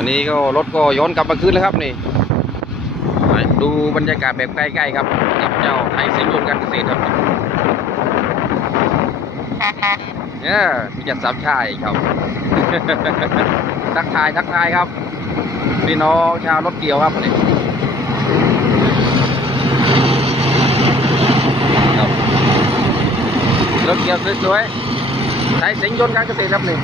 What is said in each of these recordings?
ตอนนี้ก็รถก็ย้อนกลับมาขึ้นแล้วครับนี่ดูบรรยากาศแบบใกล้ๆครับ กับเจ้าไทยเซ็นยนต์การเกษตรครับเนี่ยมีจัดสามชายครับ ทักทายทักทายครับ พี่น้องชาวรถเกี่ยวครับนี่รถเกี่ยวสวยๆไทยเซ็นยนต์การเกษตรครับนี่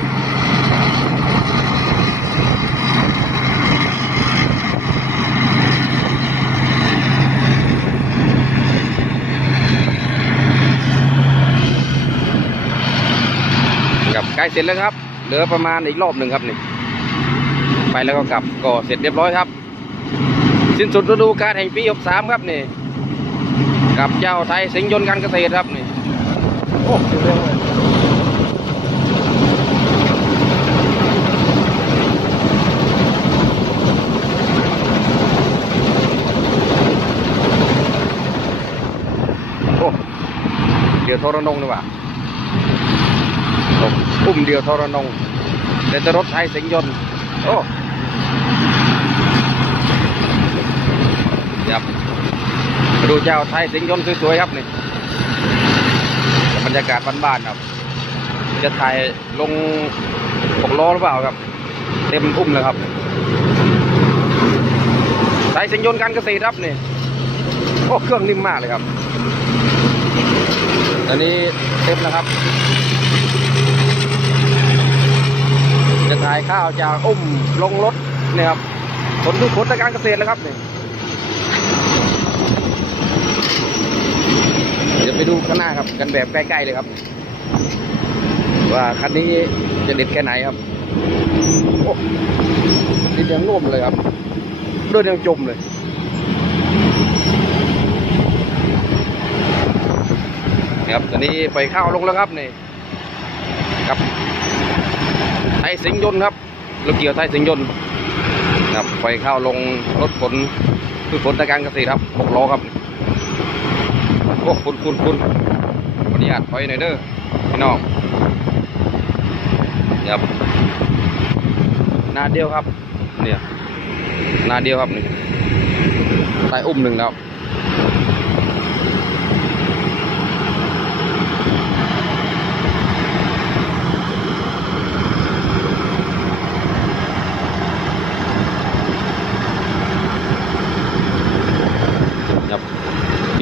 ล้เสร็จแล้วครับ เหลือประมาณอีกรอบหนึ่งครับนี่ไปแล้วก็กลับก็เสร็จเรียบร้อยครับ สิ้นสุดฤดูกาลแห่งปี 63 ครับนี่กับเจ้าไทยสิงห์ยนต์การเกษตรครับนี่โอ้เร็วเลยโอ้เดี๋ยวโทรนงดีกว่า อุ้มเดียวทรนงแต่จะรถไทยสิงยนต์โอ้ยับดูเจ้าไทยสิงยนต์สวยๆครับนี่บรรยากาศบ้านๆครับ จะถ่ายลงหกล้อหรือเปล่าครับ เต็มอุ้มเลยครับไทยสิงยนต์การเกษตรครับนี่โอ้เครื่องนิ่มมากเลยครับตอนนี้เต็มแล้วครับ จะถ่ายข้าวจากอุ้มลงรถเนี่ยครับผลทุกผลทางการเกษตรแล้วครับเนี่ยเดี๋ยวไปดูข้างหน้าครับ กันแบบใกล้ๆเลยครับ ว่าคันนี้จะเด็ดแค่ไหนครับโอ้ดินยังน่มเลยครับดินยังจมเลยนะครับตอนนี้ไปข้าวลงแล้วครับนี่ครับ ทยสิงยนต์ครับรถเกี่ยวไทยสิงยนต์ครับไฟเข้าลงรถขนคือขนทางการเกษตรครับหกล้อครับโอ้คุณคุณคุณขออนุญาตถอยหน่อยเด้อพี่น้องนะครับนาเดียวครับเนี่ยนาเดียวครับนี่ใต้อุ้มหนึ่งแล้ว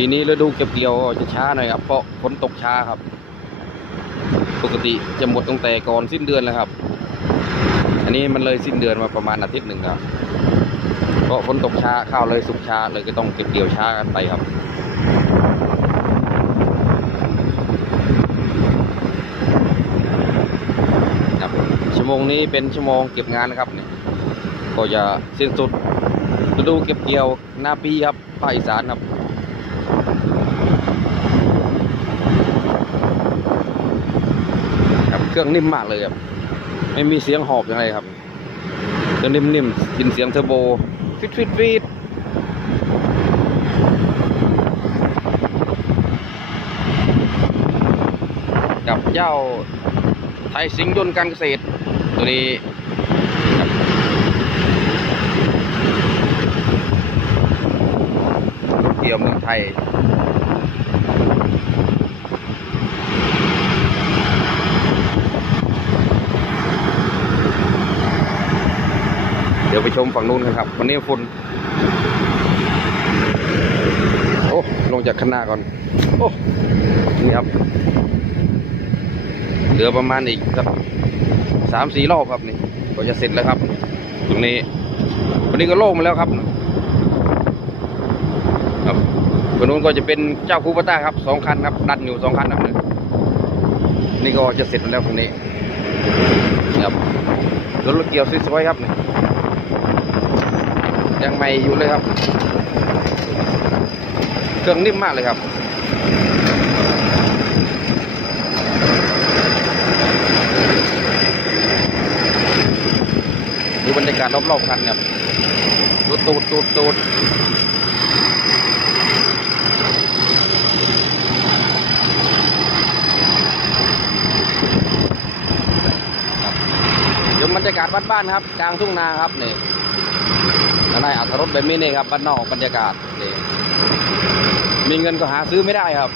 ปีนี้ฤดูเก็บเกี่ยวจะช้าหน่อยครับ เพราะฝนตกช้าครับ ปกติจะหมดตั้งแต่ก่อนสิ้นเดือนแล้วครับ อันนี้มันเลยสิ้นเดือนมาประมาณอาทิตย์หนึ่งครับเพราะฝนตกช้าข้าวเลยสุกช้าเลยก็ต้องเก็บเกี่ยวช้ากันไปครับครับชั่วโมงนี้เป็นชั่วโมงเก็บงานนะครับเนี่ยก็จะสิ้นสุดฤดูเก็บเกี่ยวหน้าปีครับภาคอีสานครับ ครับ เครื่องนิ่มมากเลยครับ ไม่มีเสียงหอบยังไงครับเครื่องนิ่มๆกินเสียงเทอร์โบฟิตฟิตฟิตกับเจ้าไทยสิงยนต์การเกษตร ตัวนี้เกี่ยวเมืองไทย ดี๋ยวไปชมฝั่งนู้นกันครับ วันนี้ฝนโอ้ลงจากข้างหน้าก่อน โอ้นี่ครับ เหลือประมาณอีกสักสามสี่รอบครับนี่ ก็จะเสร็จแล้วครับ ตรงนี้ วันนี้ก็โล่งมาแล้วครับ ครับคนนู้นก็จะเป็นเจ้าคูปต้าครับสองคันครับ ดันอยู่สองคันครับนี่ก็จะเสร็จแล้วตรงนี้ครับรถรถเกี่ยวสวยๆครับเนี่ย ยังใหม่อยู่เลยครับ เครื่องนิ่มมากเลยครับดูบรรยากาศรอบๆคันครับดูตูดตูดตูดบรรยาากาศบ้านๆครับกลางทุ่งนาครับนี่ แล้วได้อัตรถรสแบบนี้นี่ครับบ้านนอกบรรยากาศนี่มีเงินก็หาซื้อไม่ได้ครับ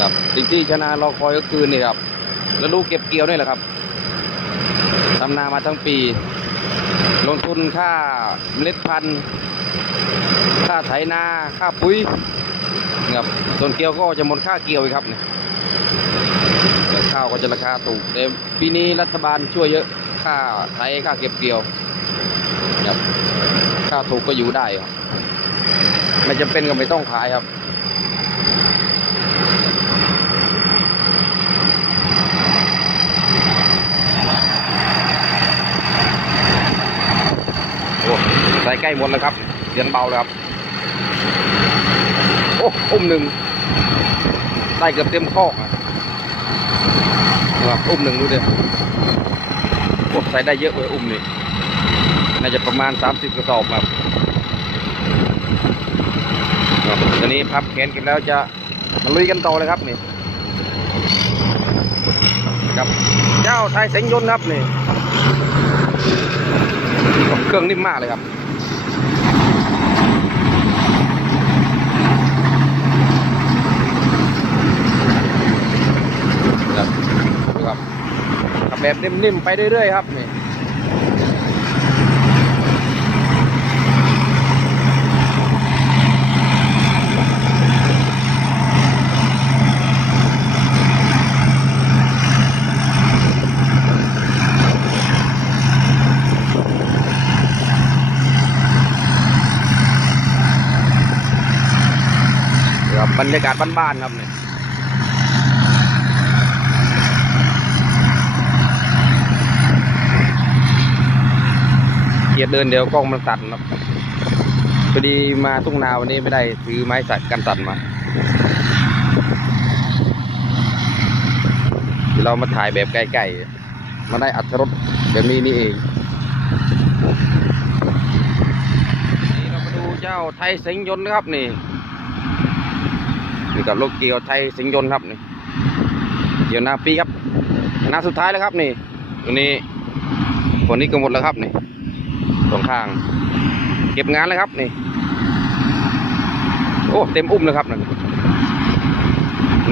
ครับสิ่งที่ชนะรอคอยก็คือนี่ครับแล้วดูกเก็บเกี่ยวนี่แหละครับทำนามาทั้งปี ลงทุนค่าเมล็ดพันธุ์ ค่าไถนาค่าปุ๋ยครับส่วนเกี่ยวก็จะหมดค่าเกี่ยวอีกครับเนี่ย ข้าวก็จะราคาถูกแต่ปีนี้รัฐบาลช่วยเยอะค่าไถค่าเก็บเกี่ยวครับค่าวถูกก็อยู่ได้ครับไม่จำเป็นก็ไม่ต้องขายครับโอ้ใส่ใกล้หมดแล้วครับเสียงเบาเลยครับ โอ้อุ้มหนึ่ง ได้เกือบเต็มคอกอะครับอุ้มหนึ่งดูเดิโอ้ใส่ได้เยอะเลยอุ้มนี่น่าจะประมาณ 30 กระสอบครับครับตอนนี้พับแขนกันแล้วจะมาลุยกันต่อเลยครับนี่ครับเจ้าไทยเสงยนต์ครับนี่เครื่องนิ่มมากเลยครับดูครับ ขับแบบนิ่มๆไปเรื่อยๆครับนี่บบรรยากาศบ้านๆครับนี่ เกียดเดินเดี๋ยวกล้องมันสั่นครับพอดีมาทุ่งนาวันนี้ไม่ได้ซื้อไม้สัตว์กันสั่นมาเรามาถ่ายแบบใกล้ๆมาได้อัตรถรสแบบนี้นี่เองนี่เรามาดูเจ้าไทยสิงยนต์นะครับนี่นี่กับรถเกียวไทยสิงยนต์ครับนี่เกี่ยวนาปีครับนาสุดท้ายแล้วครับนี่ตัวนี้ฝนนี้ก็หมดแล้วครับนี่ สองข้าง เก็บงานแล้วครับนี่ โอ้เต็มอุ้มเลยครับนั่น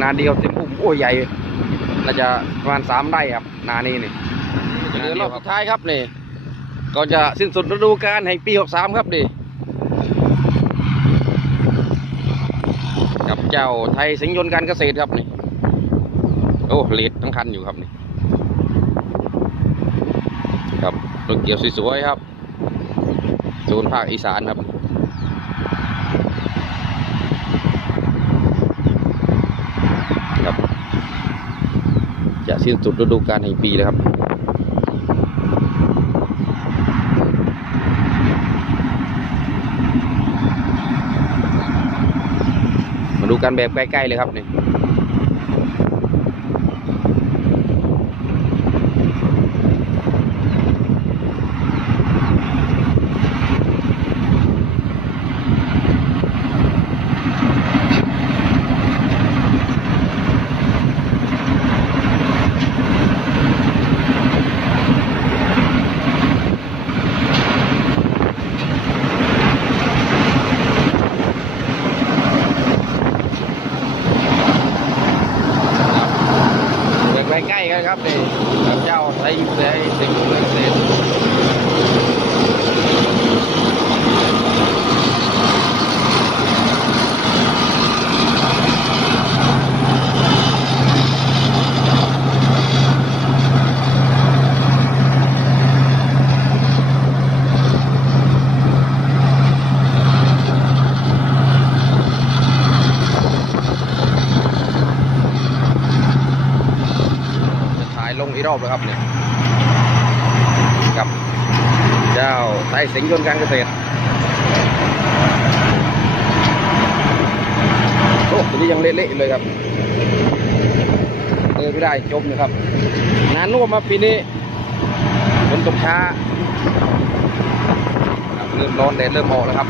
นาเดียวเต็มอุ้มโอ้ใหญ่น่าจะประมาณสามไร่ครับ นานี้นี่เหลือรอบสุดท้ายครับนี่ก็จะสิ้นสุดฤดูกาลแห่งปีหกสามครับนี่กับเจ้าไทยสิงห์ยนต์การเกษตรครับนี่โอ้เลดทั้งคันอยู่ครับนี่ครับรถเกี่ยวสวยๆครับ โซนย์ภาคอีสานครับครับ จะสิ้นสุดฤดูกาลแห่งปีแล้วครับมาดูกันแบบใกล้ๆเลยครับนี่แบบใกล้ๆกันครับนี่กับเจ้ จะถ่ายลงอีกรอบเลยครับเนี่กับเจ้าไทยสิงห์ยนต์การเกษตรโอ้ตัวนี้ยังเละๆเลยครับเออไม่ได้จมนะครับนานน่วมมาปีนี้ฝนตกช้าเริ่มร้อนแดดเริ่มออกแล้วครับ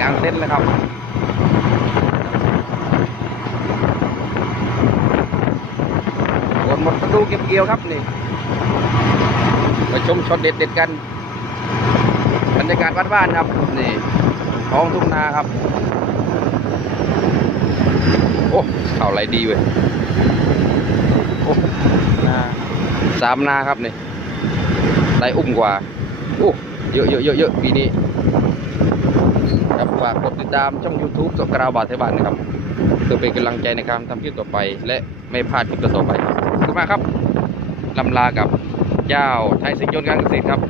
กลางเต็นแล้วครับคมดฤดูเก็บเกี่ยวครับนี่มาชมช็อตเด็ดๆกัน บรรยากาศบ้านๆครับ นี่ท้องทุ่งนาครับ โอ้ข่าวไรดีเว้ยโอ้นาสามนาครับนี่ได้อุ้มกว่าโอ้เยอะเยอะเยอะเยอะปีนี้ครับฝากกดติดตามช่อง YouTube สกราวบาทเทบานนะครับเพื่อเป็นกำลังใจในการทำคลิปต่อไป และไม่พลาดคลิปต่อไปขอบคุณมากครับลำลากับเจ้าไทยสิงห์ยนต์การเกษตรครับ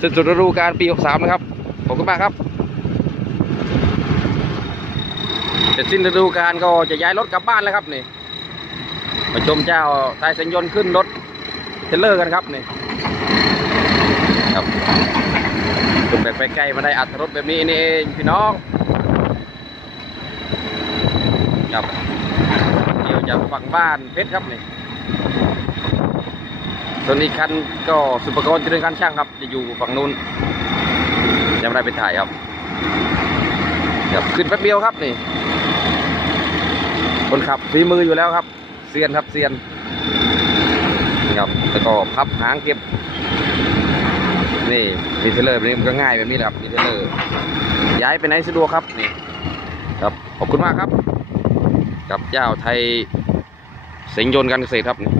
สิ้นสุดฤดูกาลปี 63 นะครับ ขอบคุณมากครับเสร็จสิ้นฤดูกาลก็จะย้ายรถกลับบ้านแล้วครับนี่มาชมเจ้าไทยสิงห์ยนต์ขึ้นรถเทรลเลอร์กันครับนี่ครับคุณไปใกล้ๆมาได้อัตรถรสแบบนี้นี่เองพี่น้องครับเดี๋ยวจะฝั่งบ้านเพชรครับนี่ ส่วนอีกคันก็สุปกรณ์เจริญการช่างครับ จะอยู่ฝั่งนู้นยังไม่ได้ไปถ่ายครับครับขึ้นแป๊บเดียวครับนี่ คนขับฝีมืออยู่แล้วครับเซียนครับเซียนครับแล้วก็พับหางเก็บ นี่มีเทเลอร์แบบนี้มันก็ง่ายแบบนี้แหละครับมีเทเลอร์ย้ายไปไหนสะดวกครับนี่ ครับขอบคุณมากครับ กับเจ้าไทยสิงยนต์การเกษตรครับนี่